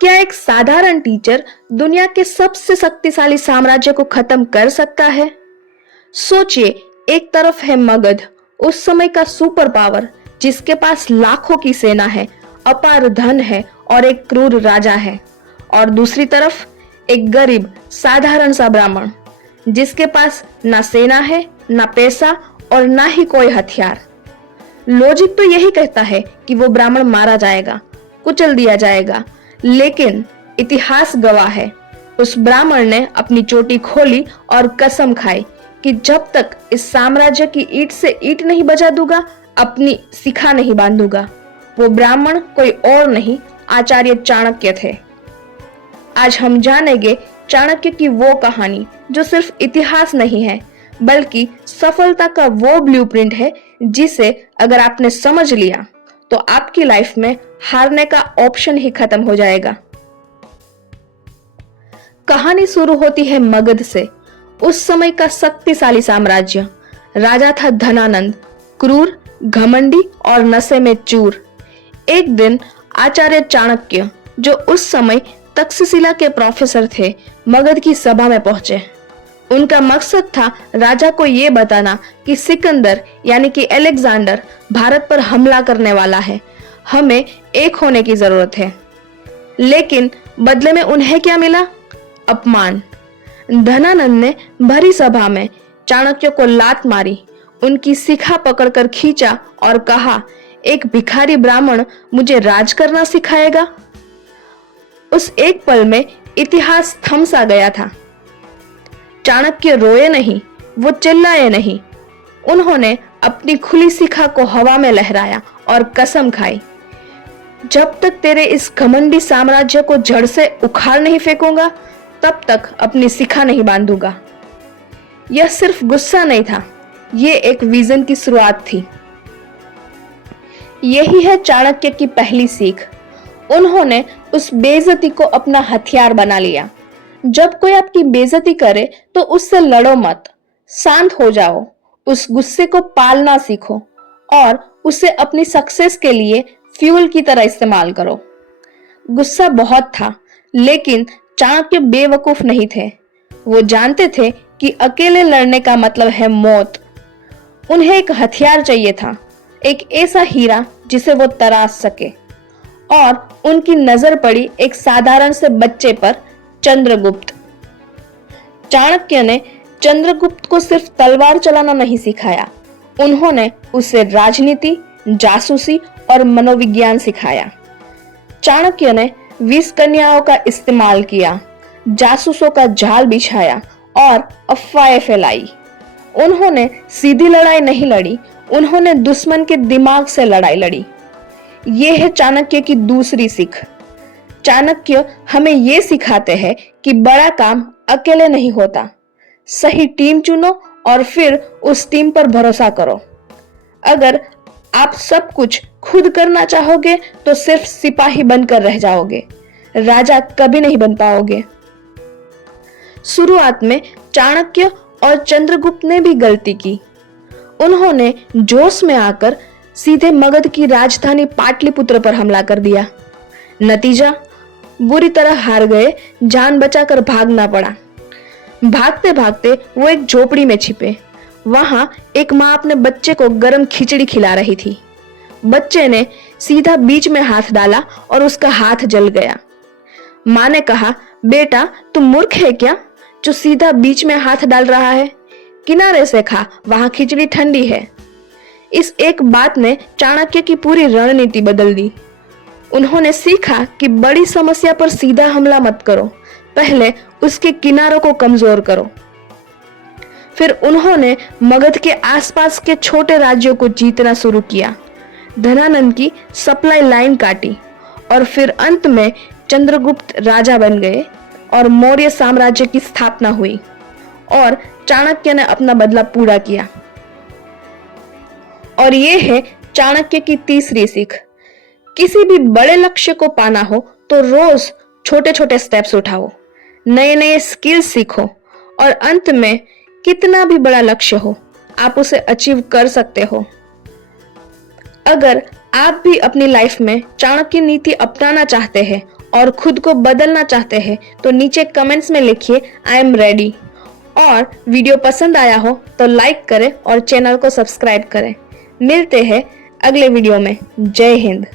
क्या एक साधारण टीचर दुनिया के सबसे शक्तिशाली साम्राज्य को खत्म कर सकता है? सोचिए, एक तरफ है मगध, उस समय का सुपर पावर जिसके पास लाखों की सेना है, अपार धन है और एक क्रूर राजा है, और दूसरी तरफ एक गरीब साधारण सा ब्राह्मण जिसके पास ना सेना है, ना पैसा और ना ही कोई हथियार। लॉजिक तो यही कहता है कि वो ब्राह्मण मारा जाएगा, कुचल दिया जाएगा, लेकिन इतिहास गवाह है उस ब्राह्मण ने अपनी चोटी खोली और कसम खाई कि जब तक इस साम्राज्य की ईंट से ईंट नहीं बजा दूंगा, अपनी शिखा नहीं बांधूंगा। वो ब्राह्मण कोई और नहीं, आचार्य चाणक्य थे। आज हम जानेंगे चाणक्य की वो कहानी जो सिर्फ इतिहास नहीं है, बल्कि सफलता का वो ब्लूप्रिंट है जिसे अगर आपने समझ लिया तो आपकी लाइफ में हारने का ऑप्शन ही खत्म हो जाएगा। कहानी शुरू होती है मगध से। उस समय का शक्तिशाली साम्राज्य। राजा था धनानंद, क्रूर, घमंडी और नशे में चूर। एक दिन आचार्य चाणक्य, जो उस समय तक्षशिला के प्रोफेसर थे, मगध की सभा में पहुंचे। उनका मकसद था राजा को यह बताना कि सिकंदर यानी कि अलेक्जेंडर भारत पर हमला करने वाला है, हमें एक होने की जरूरत है। लेकिन बदले में उन्हें क्या मिला? अपमान। धनानंद ने भरी सभा में चाणक्य को लात मारी, उनकी शिखा पकड़कर खींचा और कहा, एक भिखारी ब्राह्मण मुझे राज करना सिखाएगा? उस एक पल में इतिहास थम सा गया था। चाणक्य रोए नहीं, वो चिल्लाए नहीं, उन्होंने अपनी खुली शिखा को हवा में लहराया और कसम खाई, जब तक तेरे इस घमंडी साम्राज्य को जड़ से उखाड़ नहीं फेंकूंगा, तब तक अपनी शिखा नहीं बांधूंगा। यह सिर्फ गुस्सा नहीं था, यह एक विजन की शुरुआत थी। यही है चाणक्य की पहली सीख। उन्होंने उस बेइज्जती को अपना हथियार बना लिया। जब कोई आपकी बेइज्जती करे तो उससे लड़ो मत, शांत हो जाओ, उस गुस्से को पालना सीखो और उसे अपनी सक्सेस के लिए फ्यूल की तरह इस्तेमाल करो। गुस्सा बहुत था, लेकिन चाणक्य बेवकूफ नहीं थे। वो जानते थे कि अकेले लड़ने का मतलब है मौत। उन्हें एक हथियार चाहिए था, एक ऐसा हीरा जिसे वो तराश सके। और उनकी नजर पड़ी एक साधारण से बच्चे पर, चंद्रगुप्त। चाणक्य ने चंद्रगुप्त को सिर्फ तलवार चलाना नहीं सिखाया, उन्होंने उसे राजनीति, जासूसी और मनोविज्ञान सिखाया। चाणक्य ने 20 कन्याओं का इस्तेमाल किया, जासूसों का जाल बिछाया और अफवाहें फैलाई। उन्होंने सीधी लड़ाई नहीं लड़ी, उन्होंने दुश्मन के दिमाग से लड़ाई लड़ी। यह है चाणक्य की दूसरी सीख। चाणक्य हमें यह सिखाते हैं कि बड़ा काम अकेले नहीं होता। सही टीम चुनो और फिर उस टीम पर भरोसा करो। अगर आप सब कुछ खुद करना चाहोगे तो सिर्फ सिपाही बनकर रह जाओगे, राजा कभी नहीं बन पाओगे। शुरुआत में चाणक्य और चंद्रगुप्त ने भी गलती की। उन्होंने जोश में आकर सीधे मगध की राजधानी पाटलिपुत्र पर हमला कर दिया। नतीजा, बुरी तरह हार गए, जान बचाकर भागना पड़ा। भागते भागते वो एक झोपड़ी में छिपे। वहां एक माँ अपने बच्चे को गर्म खिचड़ी खिला रही थी। बच्चे ने सीधा बीच में हाथ डाला और उसका हाथ जल गया। माँ ने कहा, बेटा तुम मूर्ख है क्या, जो सीधा बीच में हाथ डाल रहा है? किनारे से खा, वहां खिचड़ी ठंडी है। इस एक बात ने चाणक्य की पूरी रणनीति बदल दी। उन्होंने सीखा कि बड़ी समस्या पर सीधा हमला मत करो, पहले उसके किनारों को कमजोर करो। फिर उन्होंने मगध के आसपास के छोटे राज्यों को जीतना शुरू किया, धनानंद की सप्लाई लाइन काटी और फिर अंत में चंद्रगुप्त राजा बन गए और मौर्य साम्राज्य की स्थापना हुई और चाणक्य ने अपना बदला पूरा किया। और ये है चाणक्य की तीसरी सीख। किसी भी बड़े लक्ष्य को पाना हो तो रोज छोटे छोटे स्टेप्स उठाओ, नए नए स्किल्स सीखो और अंत में कितना भी बड़ा लक्ष्य हो आप उसे अचीव कर सकते हो। अगर आप भी अपनी लाइफ में चाणक्य नीति अपनाना चाहते हैं और खुद को बदलना चाहते हैं तो नीचे कमेंट्स में लिखिए आई एम रेडी। और वीडियो पसंद आया हो तो लाइक करें और चैनल को सब्सक्राइब करें। मिलते हैं अगले वीडियो में। जय हिंद।